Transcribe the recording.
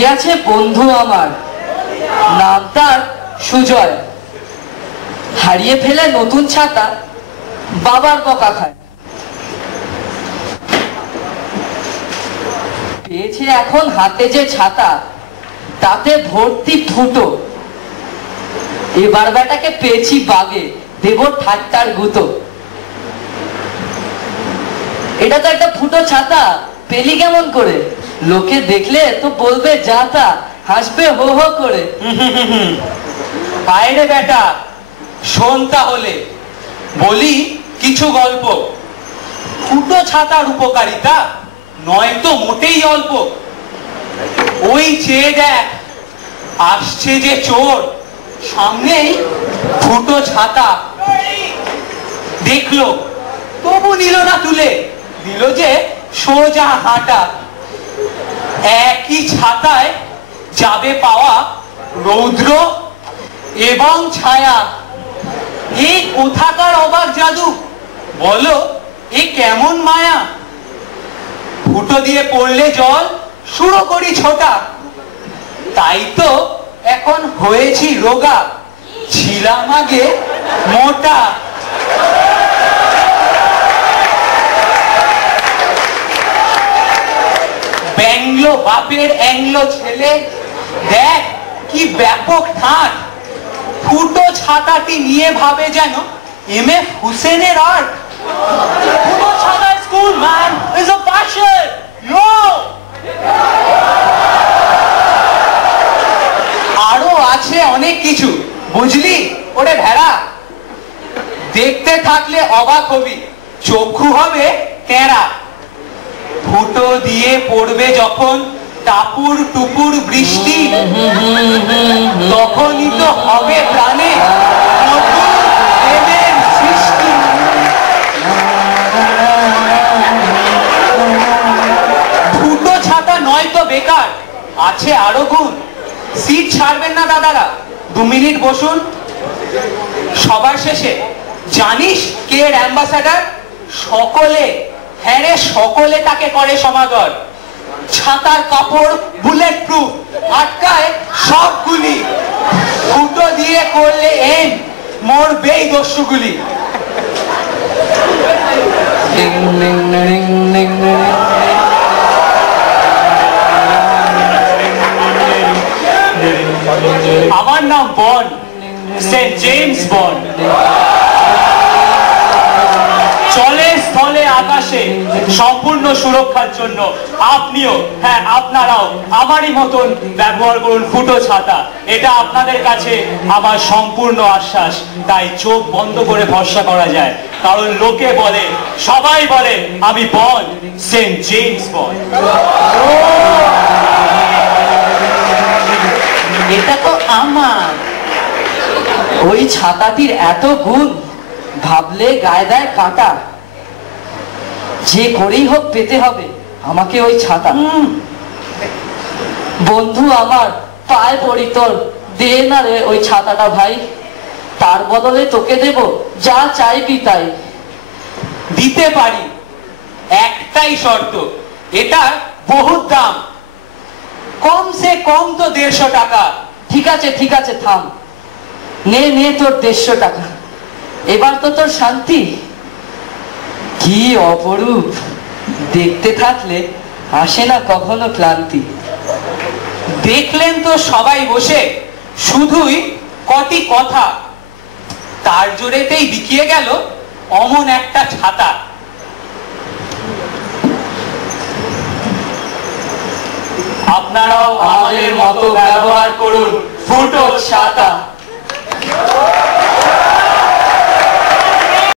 যে আছে বন্ধু আমার, নাম তার সুজয়। হারিয়ে ফেলে নতুন ছাতা, বাবার বকা খায়। পেয়েছে এখন হাতে যে ছাতা, তাতে ভর্তি ফুটো। এবার বেটাকে পেয়েছি বাগে, দেব ঠাট্টার গুতো। এটা তো একটা ফুটো ছাতা, পেলি কেমন করে? লোকে দেখলে তো বলবে যা তা, হাসবে হো হো করে। আয় রে বেটা, শোন তাহলে বলি কিছু গল্প। ফুটো ছাতার উপকারিতা নয়তো মোটেই অল্প। ওই চেয়ে দেখ, আসছে যে চোর, সামনেই ফুটো ছাতা। দেখলো, তবু নিল না তুলে, দিল যে সোজা হাঁটা। একই ছাতায় যাবে পাওয়া রৌদ্র এবং ছায়া। এই কোথাকার অবাক জাদু, বলো এ কেমন মায়া। ফুটো দিয়ে পড়লে জল, শুরু করি ছোটা। তাই তো এখন হয়েছি রোগা, ছিলাম আগে মোটা। ব্যাংলো বাপের অ্যাংলো ছেলে, দেখ কি ব্যাপক ঠাট। ফুটো ছাতাটি নিয়ে ভাবে যেন এমএফ হুসেনের আর্ট। ফুটো ছাতা school man is a fashion, no. আরো আছে অনেক কিছু, বুঝলি ওরে ভেড়া। দেখতে থাকলে অবাক হবি, চক্ষু হবে টেরা। ফুটো দিয়ে পড়বে যখন টাপুর টুপুর বৃষ্টি, তখনই তো হবে প্রাণে নতুন প্রেমের সৃষ্টি। ফুটো ছাতা নয় তো বেকার, আছে আরো গুণ। সিট ছাড়বেন না দাদারা, 2 মিনিট বসুন। সবার শেষে জানিস কে এর অ্যাম্বাসাডার? সকলে, হ্যাঁ রে সকলে তাকে করে সমাদর। ছাতার কাপড় বুলেট প্রুফ, আটকায় সব গুলি। ফুটো দিয়ে করলে এন, মরবেই দস্যুগুলি। আমার নাম বন্ড, সেন্ট জেমস বন্ড। চলে স্থলে আকাশে সম্পূর্ণ সুরক্ষার জন্য আপনিও, হ্যাঁ আপনারাও আমারই মতন ব্যবহার করুন ফুটো ছাতা। এটা আপনাদের কাছে আমার সম্পূর্ণ আশ্বাস। তাই চোখ বন্ধ করে ভরসা করা যায়, কারণ লোকে বলে, সবাই বলে আমি বন্ড, সেন্ট জেমস বন্ড। এটা তো আমার। ওই ছাতাটির এত গুণ, ভাবলে গায়ে দেয় কাঁটা। যে করেই হোক পেতে হবে আমাকে ওই ছাতা। বন্ধু আমার, পায়ে পড়ি তোর, দে না রে ওই ছাতাটা ভাই। তার বদলে তোকে দেব যা চাইবি তাই। দিতে পারি, একটাই শর্ত, এটা বহুত দাম, কমসে কম তো 150 টাকা। ঠিক আছে ঠিক আছে, থাম, নে নে তোর 150 টাকা। এবার তো তোর শান্তি। কি অপরূপ, দেখতে থাকলে আসে না কখনো ক্লান্তি। দেখলেন তো সবাই বসে, শুধুই কটি কথা, তার জোরেতেই বিকিয়ে গেল অমন একটা ছাতা। আপনারাও আমাদের মতো ব্যবহার করুন ফুটো ছাতা।